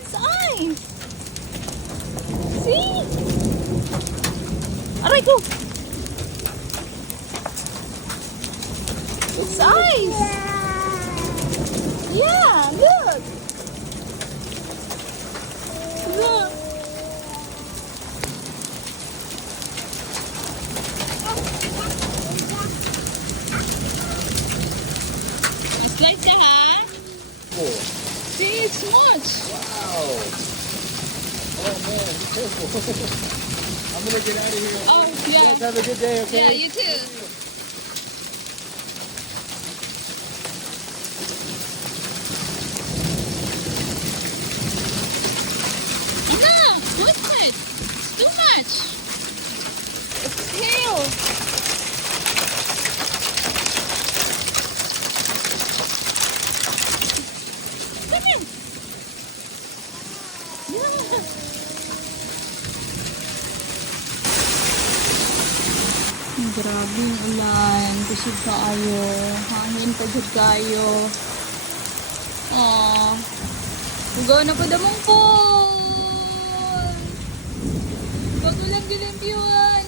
its eyes. See? Aray ko! Its eyes. Yeah, look. Look. It's like that, huh? Cool. See, it's much. Wow. Oh man, be careful. I'm gonna get out of here. Oh, You yeah. guys have a good day, okay? Yeah, you too. Enough! Quit it! It's too much! It's tail! Come here! Yeah! Grabe yung ulan. Kusog kaayo. Hangin pagod kayo. Aww. Hugaw na po damong po. Bago lang gilimpiwan.